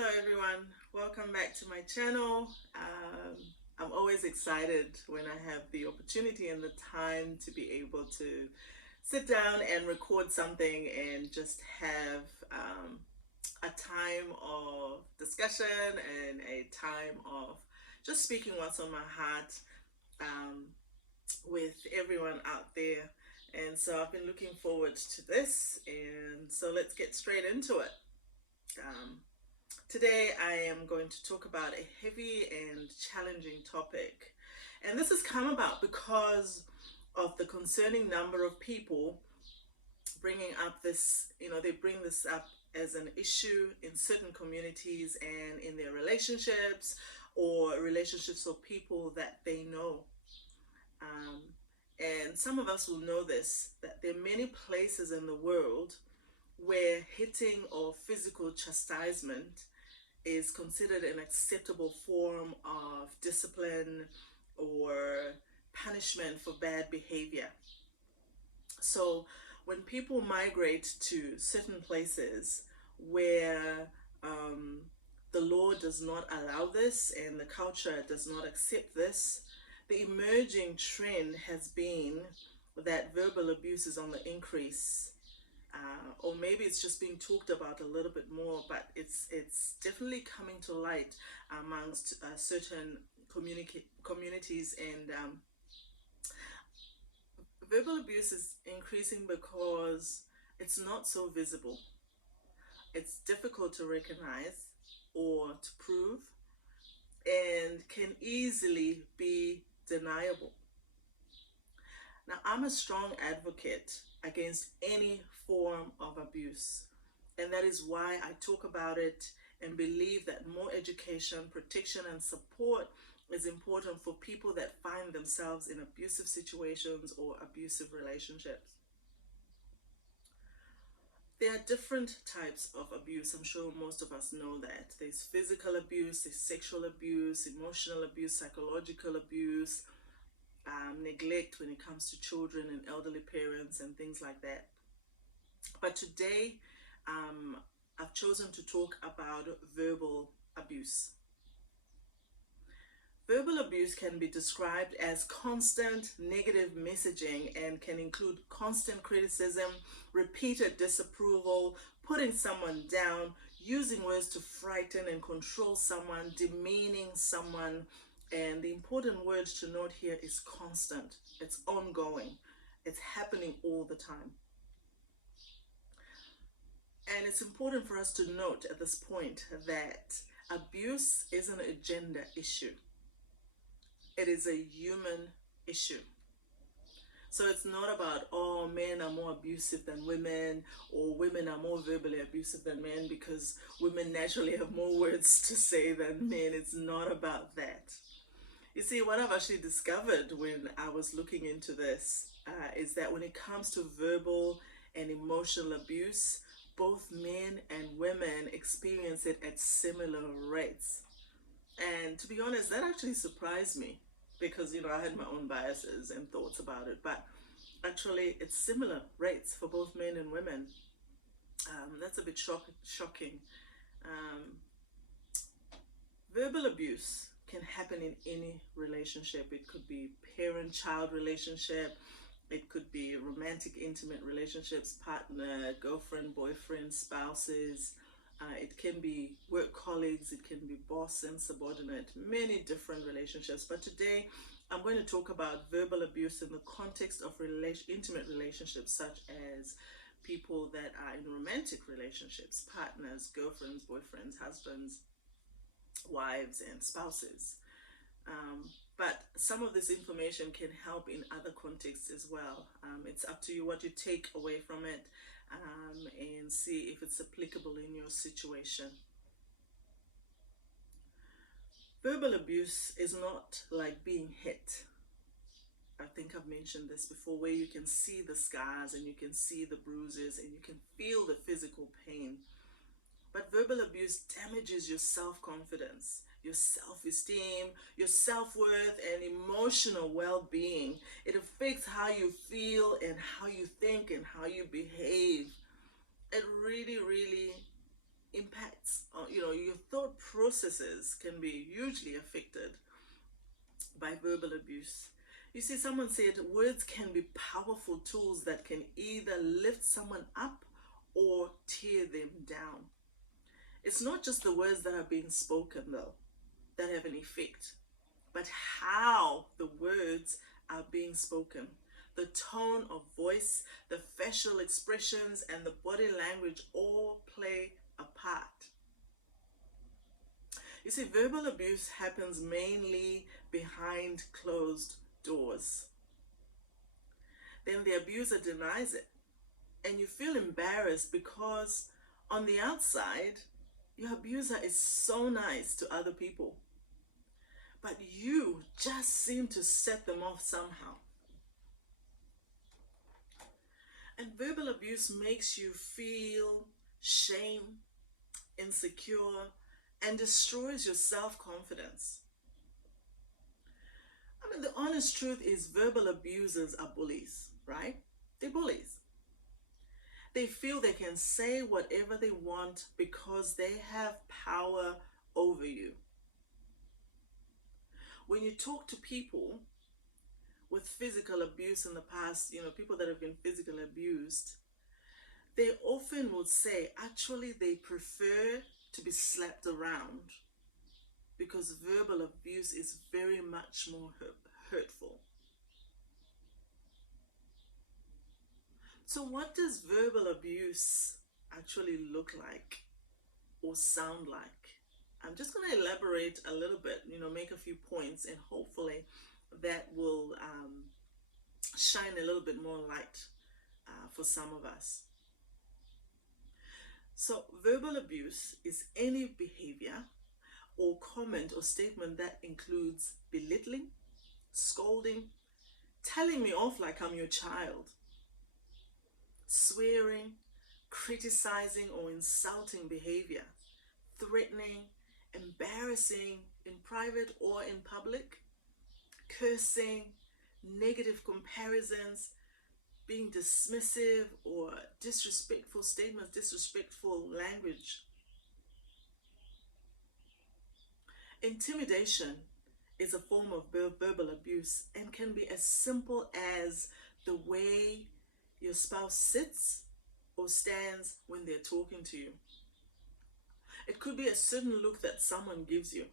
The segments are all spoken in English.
Hello everyone, welcome back to my channel. I'm always excited when I have the opportunity and the time to be able to sit down and record something and just have a time of discussion and a time of just speaking what's on my heart um, with everyone out there. And so I've been looking forward to this, and so let's get straight into it. Um, Today I am going to talk about a heavy and challenging topic. And this has come about because of the concerning number of people bringing up this, they bring this up as an issue in certain communities and in their relationships or relationships of people that they know. Um, and some of us will know this, that there are many places in the world where hitting or physical chastisement is considered an acceptable form of discipline or punishment for bad behavior. So when people migrate to certain places where the law does not allow this and the culture does not accept this, the emerging trend has been that verbal abuse is on the increase. Or maybe it's just being talked about a little bit more, but it's definitely coming to light amongst certain communities, and verbal abuse is increasing because it's not so visible. It's difficult to recognize or to prove, and can easily be deniable. Now, I'm a strong advocate against any form of abuse, and that is why I talk about it and believe that more education, protection, and support is important for people that find themselves in abusive situations or abusive relationships. There are different types of abuse. I'm sure most of us know that. There's physical abuse, there's sexual abuse, emotional abuse, psychological abuse, neglect when it comes to children and elderly parents and things like that. But today, I've chosen to talk about verbal abuse. Verbal abuse can be described as constant negative messaging and can include constant criticism, repeated disapproval, putting someone down, using words to frighten and control someone, demeaning someone. And the important word to note here is constant. It's ongoing. It's happening all the time. And it's important for us to note at this point that abuse isn't a gender issue. It is a human issue. So it's not about, oh, men are more abusive than women, or women are more verbally abusive than men because women naturally have more words to say than men. It's not about that. You see, what I've actually discovered when I was looking into this is that when it comes to verbal and emotional abuse, both men and women experience it at similar rates. And to be honest, that actually surprised me because, I had my own biases and thoughts about it. But actually, it's similar rates for both men and women. That's a bit shocking. Verbal abuse can happen in any relationship. It could be parent-child relationship. It could be romantic, intimate relationships, partner, girlfriend, boyfriend, spouses. It can be work colleagues. It can be boss and subordinate, many different relationships. But today, I'm going to talk about verbal abuse in the context of intimate relationships, such as people that are in romantic relationships, partners, girlfriends, boyfriends, husbands, wives, and spouses. But some of this information can help in other contexts as well. It's up to you what you take away from it, and see if it's applicable in your situation. Verbal abuse is not like being hit. I think I've mentioned this before, where you can see the scars and you can see the bruises and you can feel the physical pain. But verbal abuse damages your self-confidence, your self-esteem, your self-worth, and emotional well-being. It affects how you feel and how you think and how you behave. It really, really impacts your processes can be hugely affected by verbal abuse. You see, someone said words can be powerful tools that can either lift someone up or tear them down. It's not just the words that are being spoken, though, that have an effect, but how the words are being spoken. The tone of voice, the facial expressions, and the body language all play a part. You see, verbal abuse happens mainly behind closed doors. Then the abuser denies it, and you feel embarrassed because on the outside, your abuser is so nice to other people, but you just seem to set them off somehow. And verbal abuse makes you feel shame, insecure, and destroys your self-confidence. I mean, the honest truth is verbal abusers are bullies, right? They're bullies. They feel they can say whatever they want because they have power over you. When you talk to people with physical abuse in the past, people that have been physically abused, they often would say actually they prefer to be slapped around because verbal abuse is very much more hurtful. So what does verbal abuse actually look like or sound like? I'm just going to elaborate a little bit, make a few points, and hopefully that will shine a little bit more light for some of us. So verbal abuse is any behavior or comment or statement that includes belittling, scolding, telling me off like I'm your child, swearing, criticizing or insulting behavior, threatening, embarrassing in private or in public, cursing, negative comparisons, being dismissive or disrespectful statements, disrespectful language. Intimidation is a form of verbal abuse and can be as simple as the way your spouse sits or stands when they're talking to you. It could be a certain look that someone gives you.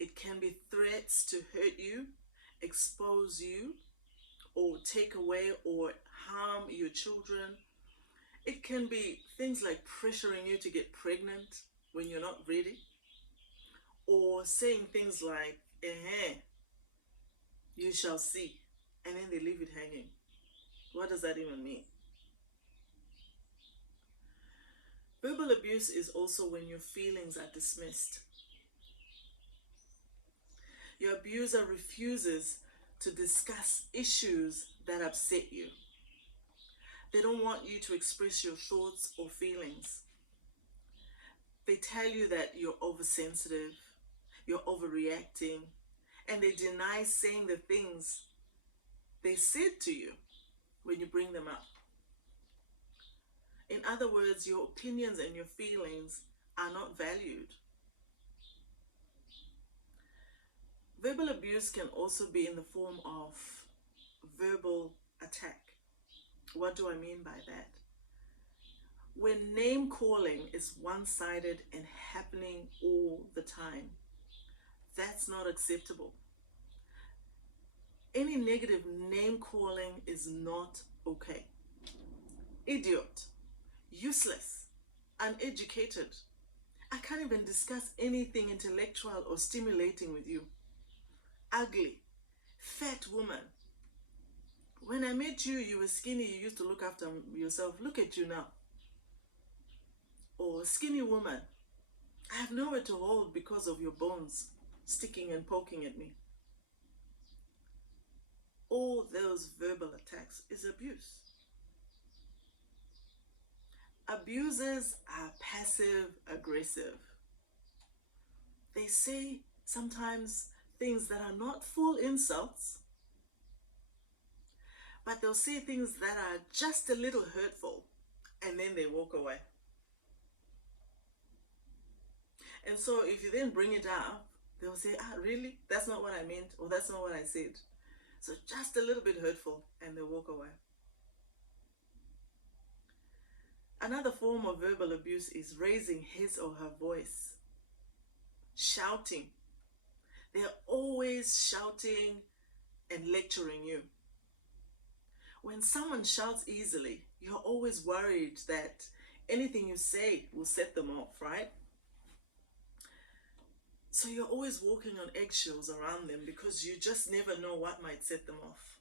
It can be threats to hurt you, expose you, or take away or harm your children. It can be things like pressuring you to get pregnant when you're not ready, or saying things like, you shall see, and then they leave it hanging. What does that even mean? Verbal abuse is also when your feelings are dismissed. Your abuser refuses to discuss issues that upset you. They don't want you to express your thoughts or feelings. They tell you that you're oversensitive, you're overreacting, and they deny saying the things they said to you when you bring them up. In other words, your opinions and your feelings are not valued. Verbal abuse can also be in the form of verbal attack. What do I mean by that? When name calling is one-sided and happening all the time, that's not acceptable. Any negative name calling is not okay. Idiot, useless, uneducated. I can't even discuss anything intellectual or stimulating with you. Ugly, fat woman. When I met you, you were skinny, you used to look after yourself. Look at you now. Or skinny woman. I have nowhere to hold because of your bones sticking and poking at me. All those verbal attacks is abuse. Abusers are passive aggressive. They say sometimes things that are not full insults, but they'll say things that are just a little hurtful, and then they walk away. And so if you then bring it up, they'll say, ah, really? That's not what I meant, or that's not what I said. So just a little bit hurtful, and they walk away. Another form of verbal abuse is raising his or her voice, shouting. They're always shouting and lecturing you. When someone shouts easily, you're always worried that anything you say will set them off, right? So you're always walking on eggshells around them because you just never know what might set them off.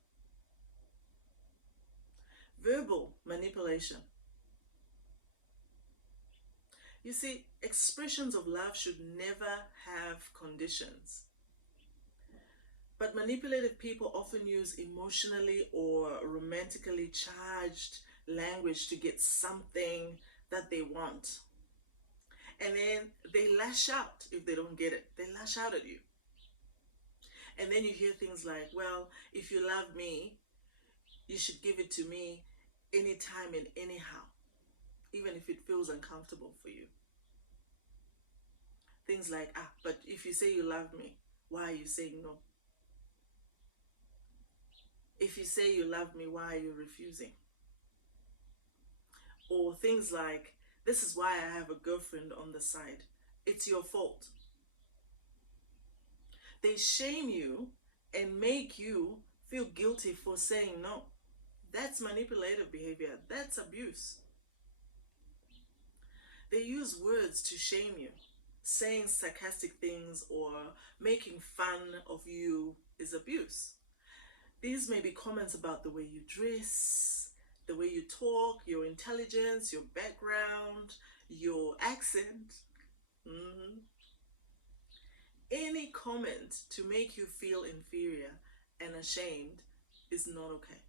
Verbal manipulation. You see, expressions of love should never have conditions. But manipulative people often use emotionally or romantically charged language to get something that they want. And then they lash out if they don't get it. They lash out at you. And then you hear things like, well, if you love me, you should give it to me anytime and anyhow, even if it feels uncomfortable for you. Things like, ah, but if you say you love me, why are you saying no? If you say you love me, why are you refusing? Or things like, this is why I have a girlfriend on the side. It's your fault. They shame you and make you feel guilty for saying no. That's manipulative behavior. That's abuse. They use words to shame you. Saying sarcastic things or making fun of you is abuse. These may be comments about the way you dress, the way you talk, your intelligence, your background, your accent. Any comment to make you feel inferior and ashamed is not okay.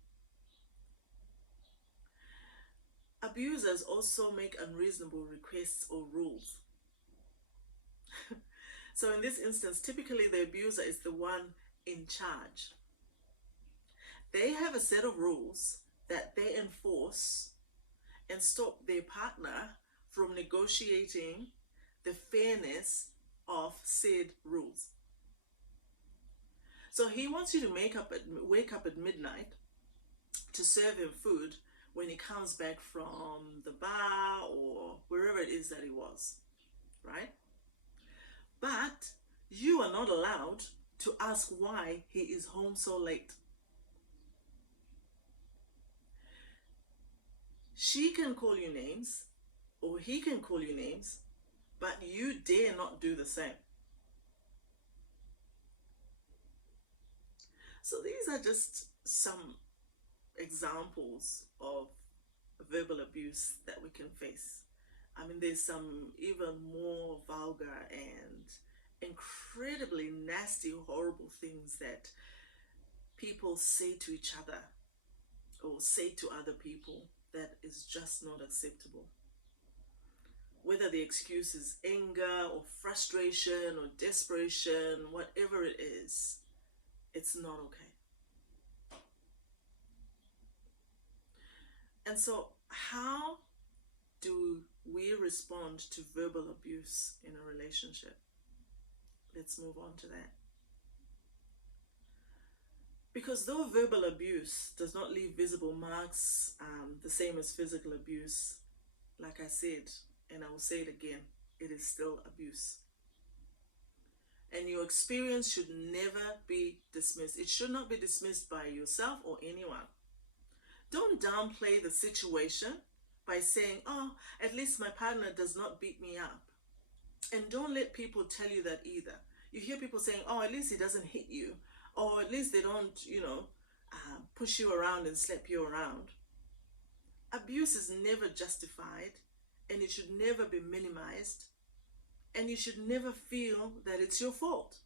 Abusers also make unreasonable requests or rules. So in this instance, typically the abuser is the one in charge. They have a set of rules that they enforce and stop their partner from negotiating the fairness of said rules. So he wants you to wake up at midnight to serve him food when he comes back from the bar or wherever it is that he was, right? But you are not allowed to ask why he is home so late. She can call you names, or he can call you names, but you dare not do the same. So these are just some examples of verbal abuse that we can face. I mean, there's some even more vulgar and incredibly nasty, horrible things that people say to each other or say to other people that is just not acceptable. Whether the excuse is anger or frustration or desperation, whatever it is, it's not okay. And so how do we respond to verbal abuse in a relationship? Let's move on to that. Because though verbal abuse does not leave visible marks, the same as physical abuse, like I said, and I will say it again, it is still abuse. And your experience should never be dismissed. It should not be dismissed by yourself or anyone. Don't downplay the situation by saying, oh, at least my partner does not beat me up. And don't let people tell you that either. You hear people saying, oh, at least he doesn't hit you. Or at least they don't, push you around and slap you around. Abuse is never justified, and it should never be minimized, and you should never feel that it's your fault.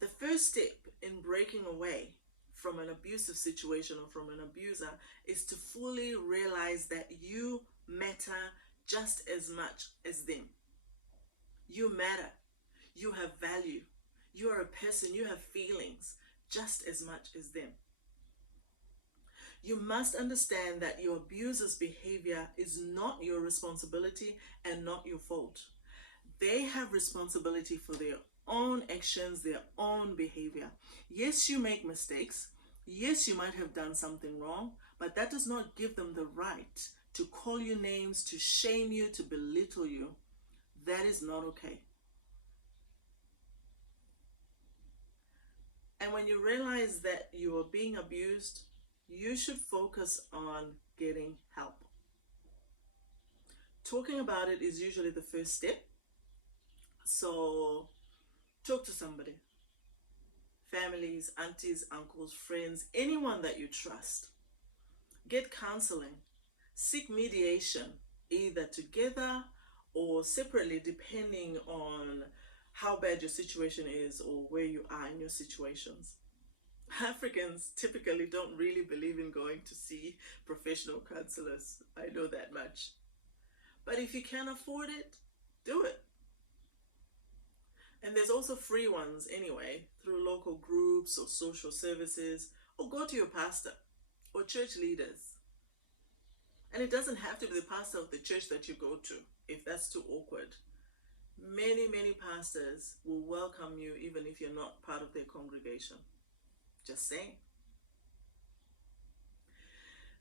The first step in breaking away from an abusive situation or from an abuser is to fully realize that you matter just as much as them. You matter. You have value. You are a person. You have feelings just as much as them. You must understand that your abuser's behavior is not your responsibility and not your fault. They have responsibility for their own actions, their own behavior. Yes, you make mistakes. Yes, you might have done something wrong, but that does not give them the right to call you names, to shame you, to belittle you. That is not okay. And when you realize that you are being abused, you should focus on getting help. Talking about it is usually the first step. So talk to somebody, families, aunties, uncles, friends, anyone that you trust. Get counseling. Seek mediation, either together or separately, depending on how bad your situation is or where you are in your situations. Africans typically don't really believe in going to see professional counselors. I know that much. But if you can afford it, do it. And there's also free ones anyway, through local groups or social services, or go to your pastor or church leaders. And it doesn't have to be the pastor of the church that you go to if that's too awkward. Many, many pastors will welcome you even if you're not part of their congregation. Just saying.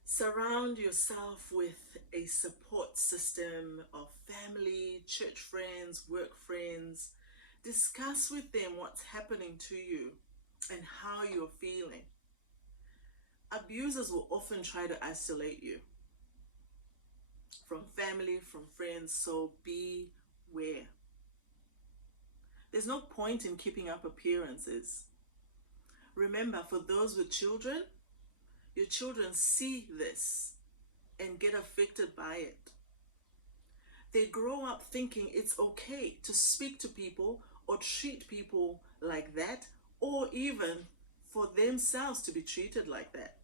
Surround yourself with a support system of family, church friends, work friends. Discuss with them what's happening to you and how you're feeling. Abusers will often try to isolate you from family, from friends, so beware. There's no point in keeping up appearances. Remember, for those with children, your children see this and get affected by it. They grow up thinking it's okay to speak to people or treat people like that, or even for themselves to be treated like that.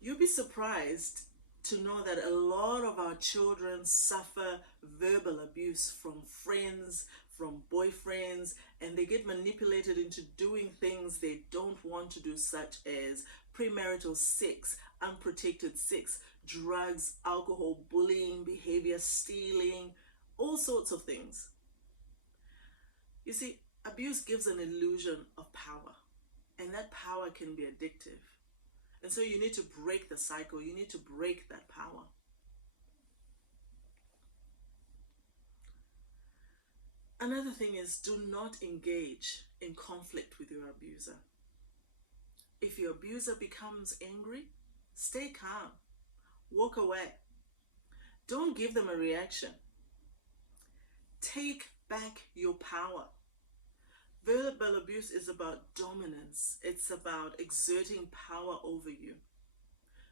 You'll be surprised to know that a lot of our children suffer verbal abuse from friends, from boyfriends, and they get manipulated into doing things they don't want to do, such as premarital sex, unprotected sex, drugs, alcohol, bullying, behavior, stealing, all sorts of things. You see, abuse gives an illusion of power, and that power can be addictive. And so you need to break the cycle. You need to break that power. Another thing is, do not engage in conflict with your abuser. If your abuser becomes angry, stay calm. Walk away. Don't give them a reaction. Take back your power. Verbal abuse is about dominance. It's about exerting power over you.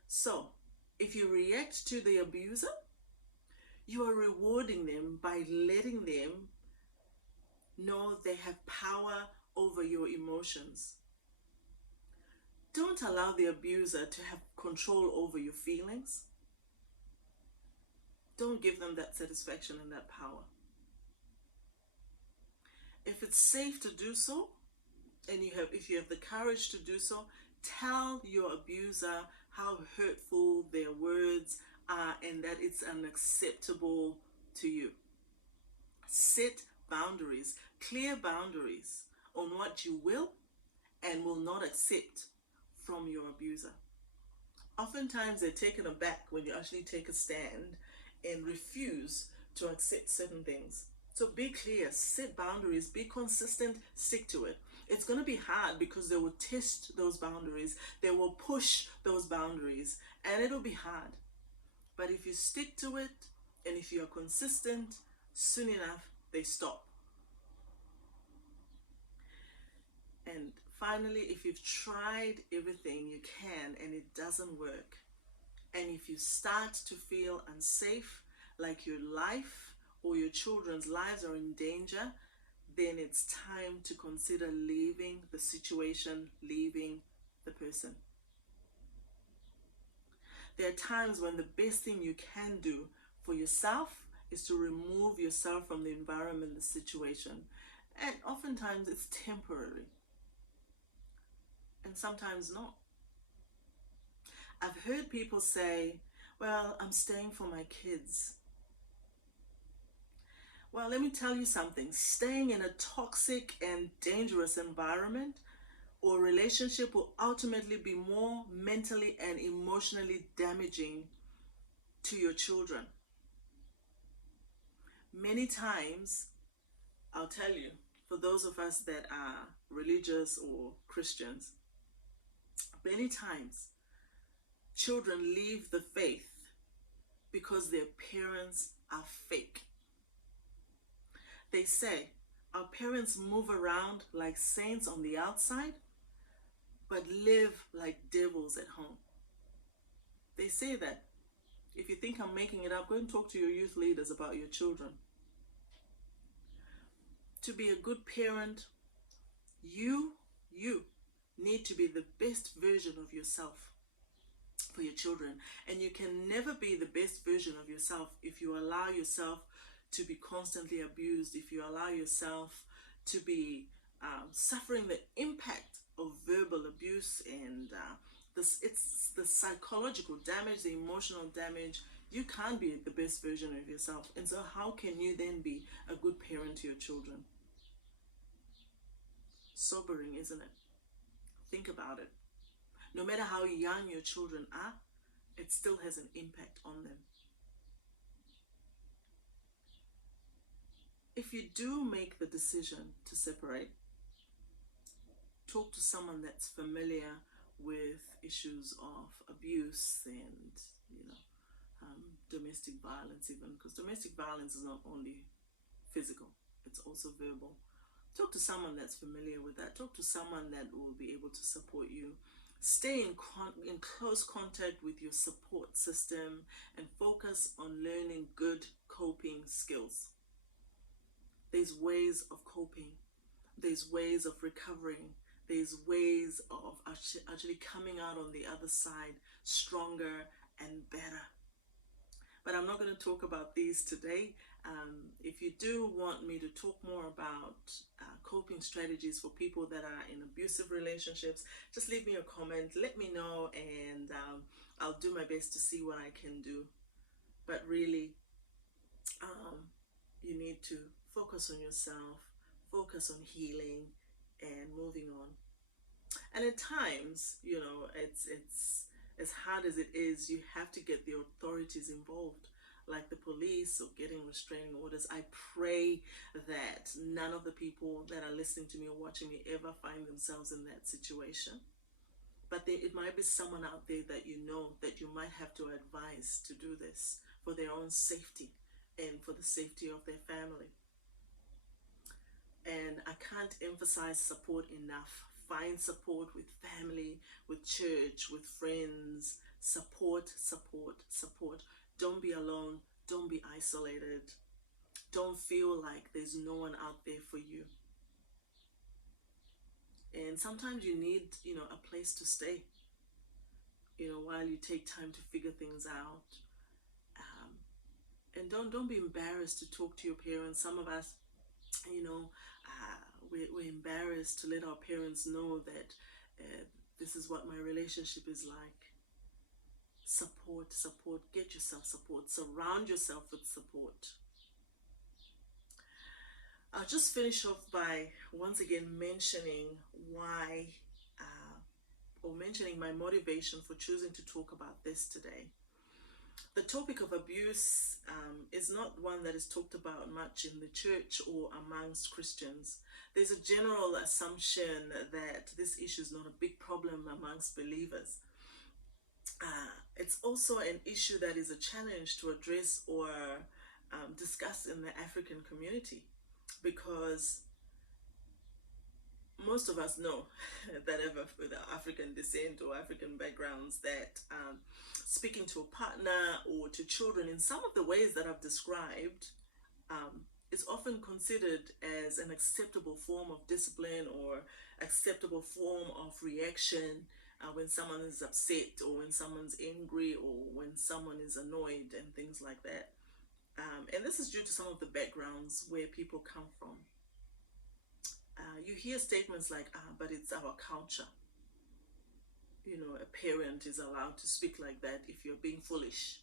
So, if you react to the abuser, you are rewarding them by letting them know they have power over your emotions. Don't allow the abuser to have control over your feelings. Don't give them that satisfaction and that power. If it's safe to do so, and if you have the courage to do so, tell your abuser how hurtful their words are and that it's unacceptable to you. Set boundaries, clear boundaries on what you will and will not accept from your abuser. Oftentimes they're taken aback when you actually take a stand and refuse to accept certain things. So be clear, set boundaries, be consistent, stick to it. It's going to be hard because they will test those boundaries, they will push those boundaries, and it'll be hard. But if you stick to it, and if you are consistent, soon enough, they stop. And finally, if you've tried everything you can and it doesn't work, and if you start to feel unsafe, like your life or your children's lives are in danger, then it's time to consider leaving the situation, leaving the person. There are times when the best thing you can do for yourself is to remove yourself from the environment, the situation. And oftentimes it's temporary. And sometimes not. I've heard people say, well, I'm staying for my kids. Well, let me tell you something. Staying in a toxic and dangerous environment or relationship will ultimately be more mentally and emotionally damaging to your children. Many times, I'll tell you, for those of us that are religious or Christians, many times children leave the faith because their parents are fake. They say our parents move around like saints on the outside, but live like devils at home. They say that. If you think I'm making it up, go and talk to your youth leaders about your children. To be a good parent, you need to be the best version of yourself for your children. And you can never be the best version of yourself if you allow yourself to be constantly abused, if you allow yourself to be suffering the impact of verbal abuse and it's the psychological damage, the emotional damage. You can't be the best version of yourself. And so how can you then be a good parent to your children? Sobering, isn't it? Think about it. No matter how young your children are, it still has an impact on them. If you do make the decision to separate, talk to someone that's familiar with issues of abuse and, domestic violence, even because domestic violence is not only physical, it's also verbal. Talk to someone that's familiar with that. Talk to someone that will be able to support you. Stay in close contact with your support system and focus on learning good coping skills. There's ways of coping. There's ways of recovering. There's ways of actually coming out on the other side stronger and better. But I'm not going to talk about these today. If you do want me to talk more about coping strategies for people that are in abusive relationships, just leave me a comment, let me know, and I'll do my best to see what I can do. But really, you need to focus on yourself, focus on healing and moving on. And at times, it's as hard as it is, you have to get the authorities involved, like the police or getting restraining orders. I pray that none of the people that are listening to me or watching me ever find themselves in that situation. But it might be someone out there that that you might have to advise to do this for their own safety and for the safety of their family. And I can't emphasize support enough. Find support with family, with church, with friends. Support, support, support. Don't be alone. Don't be isolated. Don't feel like there's no one out there for you. And sometimes you need, a place to stay, while you take time to figure things out. And don't be embarrassed to talk to your parents. Some of us, we're embarrassed to let our parents know that this is what my relationship is like. Support, support, get yourself support, surround yourself with support. I'll just finish off by once again mentioning why, or mentioning my motivation for choosing to talk about this today. The topic of abuse is not one that is talked about much in the church or amongst Christians. There's a general assumption that this issue is not a big problem amongst believers. It's also an issue that is a challenge to address or discuss in the African community, because most of us know that with African descent or African backgrounds that speaking to a partner or to children in some of the ways that I've described is often considered as an acceptable form of discipline or acceptable form of reaction when someone is upset or when someone's angry or when someone is annoyed and things like that. And this is due to some of the backgrounds where people come from. You hear statements like, but it's our culture. a parent is allowed to speak like that if you're being foolish,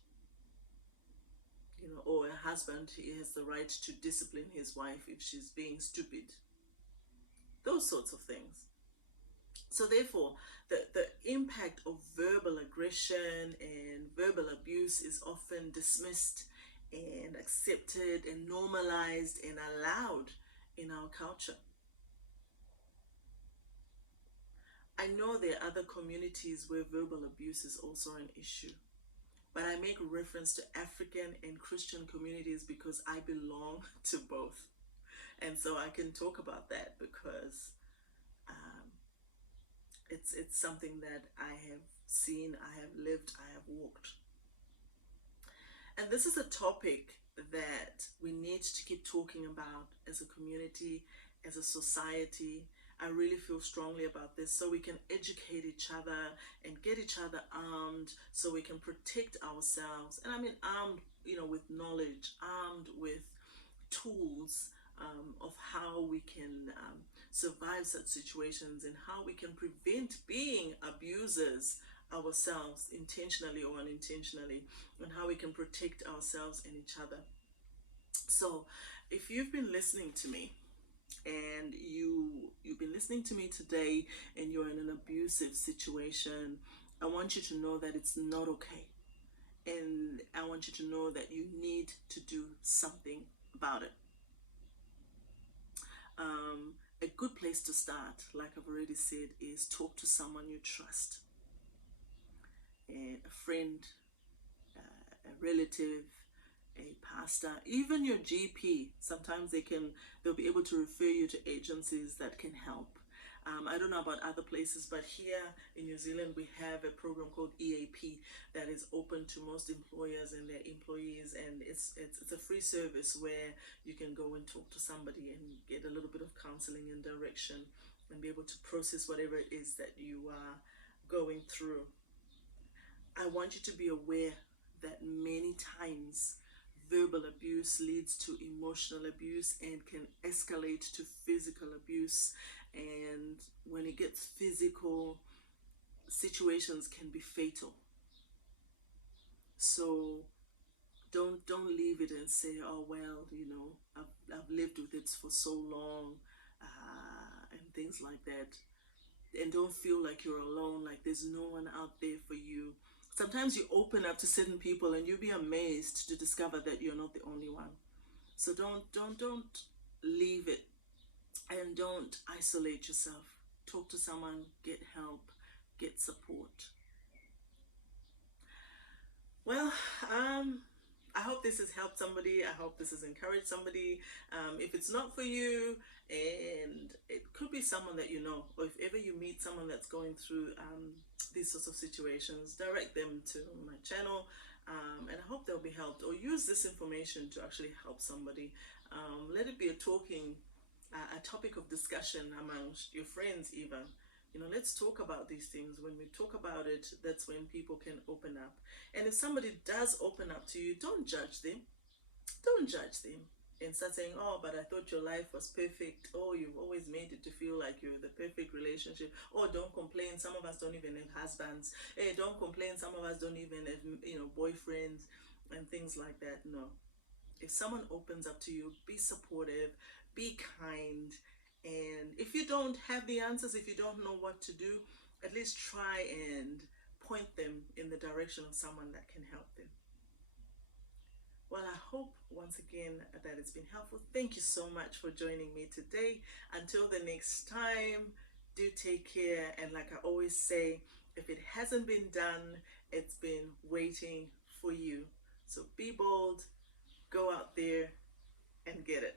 or a husband, he has the right to discipline his wife if she's being stupid. Those sorts of things. So therefore, the impact of verbal aggression and verbal abuse is often dismissed and accepted and normalized and allowed in our culture. I know there are other communities where verbal abuse is also an issue, but I make reference to African and Christian communities because I belong to both. And so I can talk about that because it's something that I have seen, I have lived, I have walked. And this is a topic that we need to keep talking about as a community, as a society. I really feel strongly about this so we can educate each other and get each other armed so we can protect ourselves. And I mean armed, with knowledge, armed with tools of how we can survive such situations and how we can prevent being abusers ourselves, intentionally or unintentionally, and how we can protect ourselves and each other. So if you've been listening to me and you've been listening to me today and you're in an abusive situation, I want you to know that it's not okay, and I want you to know that you need to do something about it. A good place to start, like I've already said, is talk to someone you trust, a friend, a relative, a pastor, even your GP. Sometimes they'll be able to refer you to agencies that can help. I don't know about other places, but here in New Zealand we have a program called EAP that is open to most employers and their employees, and it's a free service where you can go and talk to somebody and get a little bit of counseling and direction and be able to process whatever it is that you are going through. I want you to be aware that many times verbal abuse leads to emotional abuse and can escalate to physical abuse. And when it gets physical, situations can be fatal. So don't leave it and say, oh well, I've lived with it for so long, and things like that. And don't feel like you're alone, like there's no one out there for you. Sometimes you open up to certain people and you'll be amazed to discover that you're not the only one. So don't leave it, and don't isolate yourself. Talk to someone, get help, get support. Well, I hope this has helped somebody. I hope this has encouraged somebody. If it's not for you, and it could be someone that you know, or if ever you meet someone that's going through these sorts of situations, direct them to my channel, and I hope they'll be helped, or use this information to actually help somebody. Let it be a topic of discussion amongst your friends even. Let's talk about these things. When we talk about it, that's when people can open up. And if somebody does open up to you, don't judge them. Don't judge them and start saying, oh, but I thought your life was perfect. Oh, you've always made it to feel like you're the perfect relationship. Oh, don't complain. Some of us don't even have husbands. Hey, don't complain. Some of us don't even have, boyfriends and things like that. No. If someone opens up to you, be supportive, be kind. And if you don't have the answers, if you don't know what to do, at least try and point them in the direction of someone that can help them. Well, I hope once again that it's been helpful. Thank you so much for joining me today. Until the next time, do take care. And like I always say, if it hasn't been done, it's been waiting for you. So be bold, go out there and get it.